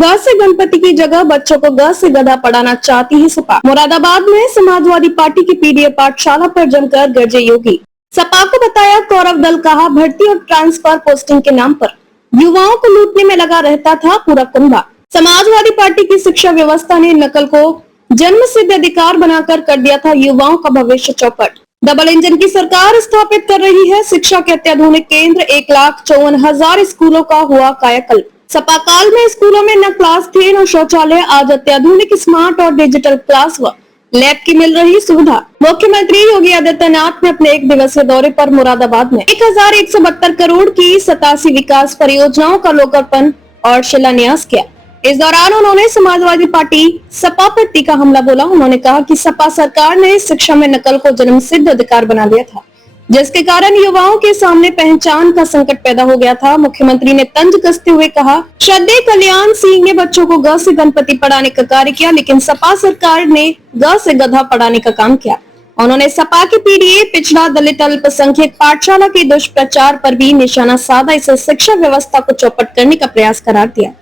ग से गणपति की जगह बच्चों को ग से गधा पढ़ाना चाहती है सपा। मुरादाबाद में समाजवादी पार्टी की पीडीए पाठशाला पर जमकर गरजे योगी। सपा को बताया कौरव दल, कहा भर्ती और ट्रांसफर पोस्टिंग के नाम पर युवाओं को लूटने में लगा रहता था पूरा कुंभा। समाजवादी पार्टी की शिक्षा व्यवस्था ने नकल को जन्म सिद्ध अधिकार बनाकर कर दिया था युवाओं का भविष्य चौपट। डबल इंजन की सरकार स्थापित कर रही है शिक्षा के अत्याधुनिक केंद्र। 1,54,000 स्कूलों का हुआ कायाकल्प। सपा काल में स्कूलों में न क्लास थे न शौचालय, आज अत्याधुनिक स्मार्ट और डिजिटल क्लास व लैब की मिल रही सुविधा। मुख्यमंत्री योगी आदित्यनाथ ने अपने एक दिवसीय दौरे पर मुरादाबाद में 1,172 करोड़ की 87 विकास परियोजनाओं का लोकार्पण और शिलान्यास किया। इस दौरान उन्होंने समाजवादी पार्टी सपा पर तीखा हमला बोला। उन्होंने कहा कि सपा सरकार ने शिक्षा में नकल को जन्मसिद्ध अधिकार बना दिया था, जिसके कारण युवाओं के सामने पहचान का संकट पैदा हो गया था। मुख्यमंत्री ने तंज कसते हुए कहा, श्रद्धेय कल्याण सिंह ने बच्चों को ग से गणपति पढ़ाने का कार्य किया, लेकिन सपा सरकार ने ग से गधा पढ़ाने का काम किया। उन्होंने सपा की पीडीए पिछड़ा दलित अल्पसंख्यक पाठशाला के दुष्प्रचार पर भी निशाना साधा, इसे शिक्षा व्यवस्था को चौपट करने का प्रयास करार दिया।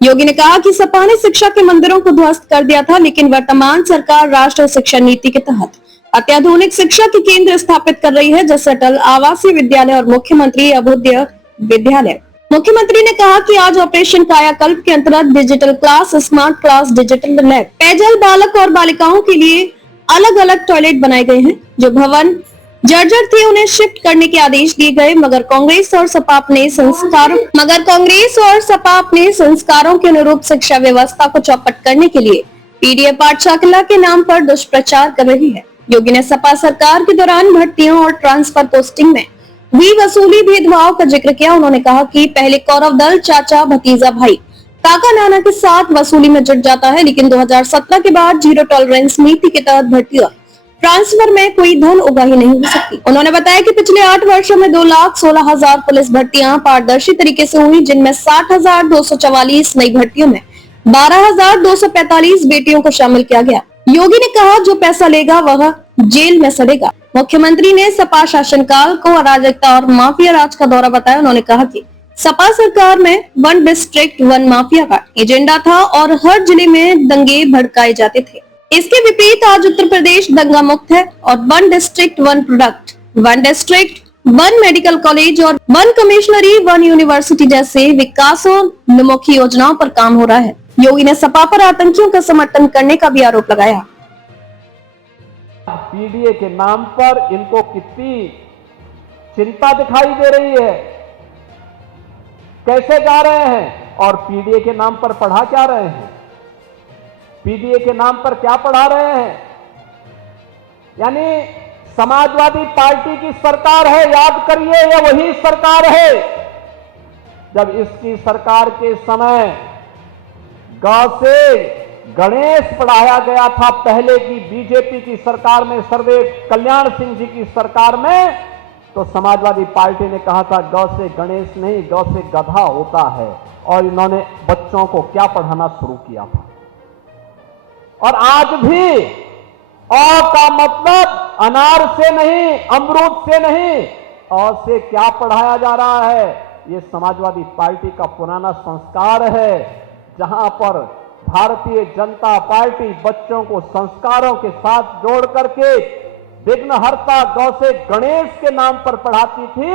योगी ने कहा कि सपा ने शिक्षा के मंदिरों को ध्वस्त कर दिया था, लेकिन वर्तमान सरकार राष्ट्रीय शिक्षा नीति के तहत अत्याधुनिक शिक्षा के केंद्र स्थापित कर रही है, जैसे अटल आवासीय विद्यालय और मुख्यमंत्री अभ्युदय विद्यालय। मुख्यमंत्री ने कहा कि आज ऑपरेशन कायाकल्प के अंतर्गत digital class, smart class, digital lab, पेयजल, बालक और बालिकाओं के लिए अलग अलग टॉयलेट बनाए गए हैं। जो भवन जर्जर थे उन्हें शिफ्ट करने के आदेश दिए गए, मगर कांग्रेस और सपा अपने संस्कारों के अनुरूप शिक्षा व्यवस्था को चौपट करने के लिए पीडीए पाठशाला के नाम पर दुष्प्रचार कर रही है। योगी ने सपा सरकार के दौरान भर्तियों और ट्रांसफर पोस्टिंग में हुई वसूली भेदभाव का जिक्र किया। उन्होंने कहा कि पहले कौरव दल चाचा भतीजा भाई काका नाना के साथ वसूली में जुट जाता है, लेकिन 2017 के बाद जीरो टॉलरेंस नीति के तहत भर्ती और ट्रांसफर में कोई धन उगाही नहीं हो सकती। उन्होंने बताया कि पिछले 8 वर्षों में 2,16,000 पुलिस भर्तियां पारदर्शी तरीके से हुई, जिनमें 60,244 नई भर्तियों में 12,245 बेटियों को शामिल किया गया। योगी ने कहा, जो पैसा लेगा वह जेल में सड़ेगा। मुख्यमंत्री ने सपा शासनकाल को अराजकता और माफिया राज का दौरा बताया। उन्होंने कहा कि सपा सरकार में 1 डिस्ट्रिक्ट 1 माफिया का एजेंडा था और हर जिले में दंगे भड़काए जाते थे। इसके विपरीत आज उत्तर प्रदेश दंगा मुक्त है और 1 district 1 product, 1 district 1 medical college और 1 कमिश्नरी 1 यूनिवर्सिटी जैसे विकासोन्मुखी योजनाओं पर काम हो रहा है। योगी ने सपा पर आतंकियों का समर्थन करने का भी आरोप लगाया। पीडीए के नाम पर इनको कितनी चिंता दिखाई दे रही है, कैसे जा रहे हैं और पीडीए के नाम पर पढ़ा क्या रहे हैं, पीडीए के नाम पर क्या पढ़ा रहे हैं। यानी समाजवादी पार्टी की सरकार है, याद करिए, यह वही सरकार है जब इसकी सरकार के समय ग से गणेश पढ़ाया गया था। पहले की बीजेपी की सरकार में, सर्वदेव कल्याण सिंह जी की सरकार में, तो समाजवादी पार्टी ने कहा था ग से गणेश नहीं, ग से गधा होता है, और इन्होंने बच्चों को क्या पढ़ाना शुरू किया था। और आज भी अ का मतलब अनार से नहीं, अमरूद से नहीं, अ से क्या पढ़ाया जा रहा है। ये समाजवादी पार्टी का पुराना संस्कार है, जहां पर भारतीय जनता पार्टी बच्चों को संस्कारों के साथ जोड़ करके विघ्नहर्ता ग से गणेश के नाम पर पढ़ाती थी,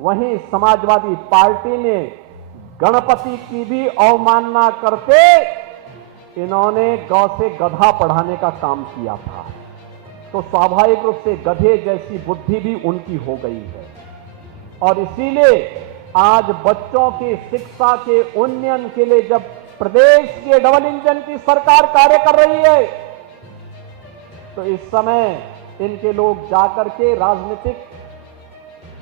वहीं समाजवादी पार्टी ने गणपति की भी अवमानना करके इन्होंने ग से गधा पढ़ाने का काम किया था। तो स्वाभाविक रूप से गधे जैसी बुद्धि भी उनकी हो गई है। और इसीलिए आज बच्चों की शिक्षा के उन्नयन के लिए जब प्रदेश की डबल इंजन की सरकार कार्य कर रही है, तो इस समय इनके लोग जाकर के राजनीतिक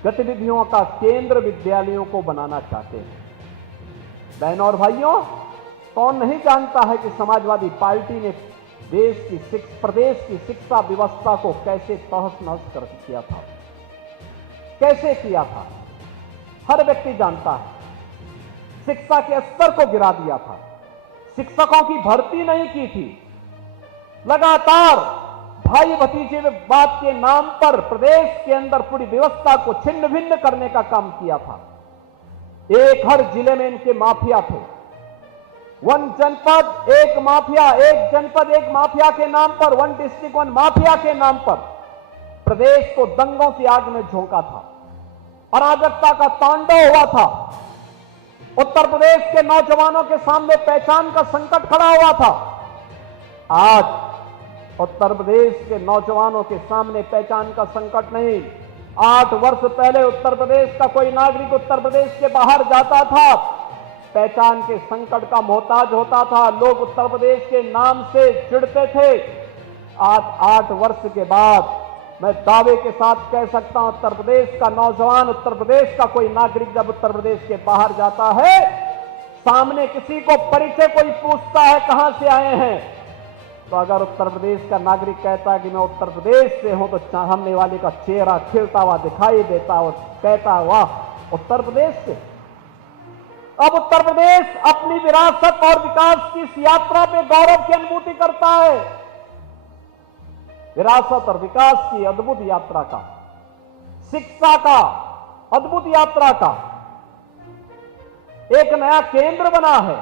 गतिविधियों का केंद्र विद्यालयों को बनाना चाहते हैं। बहनों और भाइयों, कौन नहीं जानता है कि समाजवादी पार्टी ने प्रदेश की शिक्षा व्यवस्था को कैसे तहस नहस कर किया था, कैसे किया था। हर व्यक्ति जानता है। शिक्षा के स्तर को गिरा दिया था, शिक्षकों की भर्ती नहीं की थी, लगातार भाई भतीजे बात के नाम पर प्रदेश के अंदर पूरी व्यवस्था को छिन्न भिन्न करने का काम किया था। एक हर जिले में इनके माफिया थे, वन जनपद एक माफिया, एक जनपद एक माफिया के नाम पर, वन डिस्ट्रिक्ट वन माफिया के नाम पर प्रदेश को दंगों की आग में झोंका था, अराजकता का तांडव हुआ था। उत्तर प्रदेश के नौजवानों के सामने पहचान का संकट खड़ा हुआ था। आज उत्तर प्रदेश के नौजवानों के सामने पहचान का संकट नहीं। 8 वर्ष पहले उत्तर प्रदेश का कोई नागरिक उत्तर प्रदेश के बाहर जाता था, पहचान के संकट का मोहताज होता था, लोग उत्तर प्रदेश के नाम से चिढ़ते थे। आज 8 वर्ष के बाद मैं दावे के साथ कह सकता हूं, उत्तर प्रदेश का नौजवान, उत्तर प्रदेश का कोई नागरिक जब उत्तर प्रदेश के बाहर जाता है, सामने किसी को परिचय कोई पूछता है कहां से आए हैं, तो अगर उत्तर प्रदेश का नागरिक कहता है कि मैं उत्तर प्रदेश से हूं, तो सामने वाले का चेहरा खिलता हुआ दिखाई देता और कहता वाह उत्तर प्रदेश से। अब उत्तर प्रदेश अपनी विरासत और विकास की इस यात्रा पे गौरव की अनुभूति करता है। विरासत और विकास की अद्भुत यात्रा का, शिक्षा का अद्भुत यात्रा का एक नया केंद्र बना है।